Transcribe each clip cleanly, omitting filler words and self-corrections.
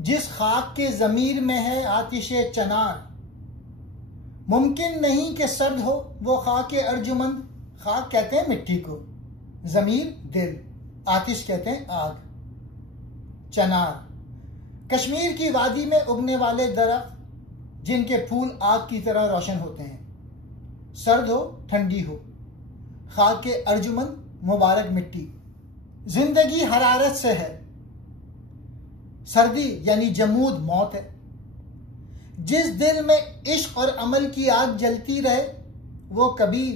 जिस खाक के ज़मीर में है आतिशे चनार, मुमकिन नहीं कि सर्द हो वो खाक अर्जुमंद। खाक कहते हैं मिट्टी को, ज़मीर दिल, आतिश कहते हैं आग। चनार कश्मीर की वादी में उगने वाले दरख्त जिनके फूल आग की तरह रोशन होते हैं। सर्द हो ठंडी हो, खाक अर्जुमंद मुबारक मिट्टी। जिंदगी हरारत से है, सर्दी यानी जमूद मौत है। जिस दिल में इश्क और अमल की आग जलती रहे वो कभी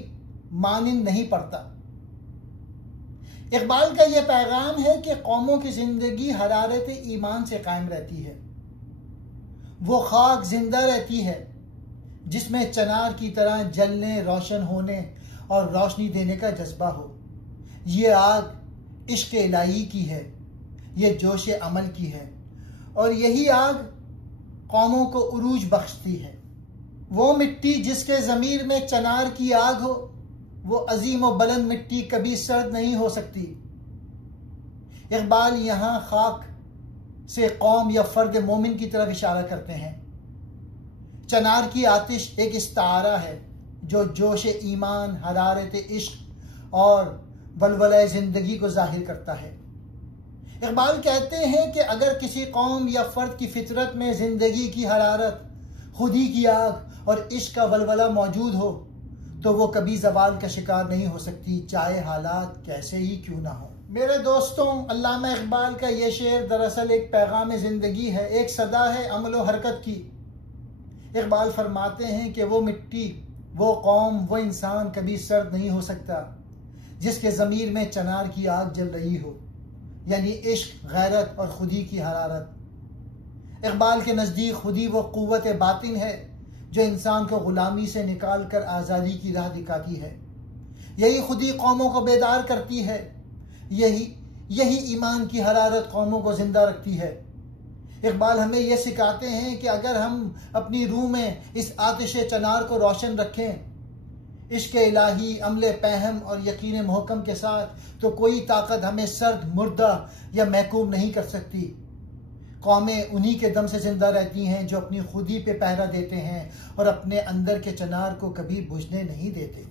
मानिंद नहीं पड़ता। इकबाल का यह पैगाम है कि कौमों की जिंदगी हरारत ईमान से कायम रहती है। वो खाक जिंदा रहती है जिसमें चनार की तरह जलने, रोशन होने और रोशनी देने का जज्बा हो। ये आग इश्क इलाही की है, ये जोश अमल की है, और यही आग कौमों को उरूज बख्शती है। वो मिट्टी जिसके ज़मीर में चनार की आग हो, वो अजीम व बुलंद मिट्टी कभी सर्द नहीं हो सकती। इकबाल यहाँ खाक से कौम या फर्द मोमिन की तरफ इशारा करते हैं। चनार की आतिश एक इस्तारा है जो जोश ईमान, हरारत इश्क और वलवले ज़िंदगी को जाहिर करता है। इकबाल कहते हैं कि अगर किसी कौम या फर्द की फितरत में ज़िंदगी की हरारत, खुदी की आग और इश्क का वलवला मौजूद हो तो वो कभी ज़वाल का शिकार नहीं हो सकती, चाहे हालात कैसे ही क्यों ना हो। मेरे दोस्तों, अल्लामा इकबाल का ये शेर दरअसल एक पैगाम ज़िंदगी है, एक सदा है अमल व हरकत की। इकबाल फरमाते हैं कि वो मिट्टी, वो कौम, वो इंसान कभी सर्द नहीं हो सकता जिसके ज़मीर में चनार की आग जल रही हो, यानी इश्क, गैरत और खुदी की हरारत। इकबाल के नज़दीक खुदी वो क़ुव्वत बातिन है जो इंसान को गुलामी से निकाल कर आज़ादी की राह दिखाती है। यही खुदी कौमों को बेदार करती है, यही ईमान की हरारत कौमों को जिंदा रखती है। इकबाल हमें यह सिखाते हैं कि अगर हम अपनी रूह में इस आतिश चनार को रोशन रखें, इश्क इलाही, अमले पहम और यकीन मुहकम के साथ, तो कोई ताकत हमें सर्द, मुर्दा या महकूम नहीं कर सकती। कौमें उन्हीं के दम से जिंदा रहती हैं जो अपनी खुदी पे पहरा देते हैं और अपने अंदर के चनार को कभी बुझने नहीं देते।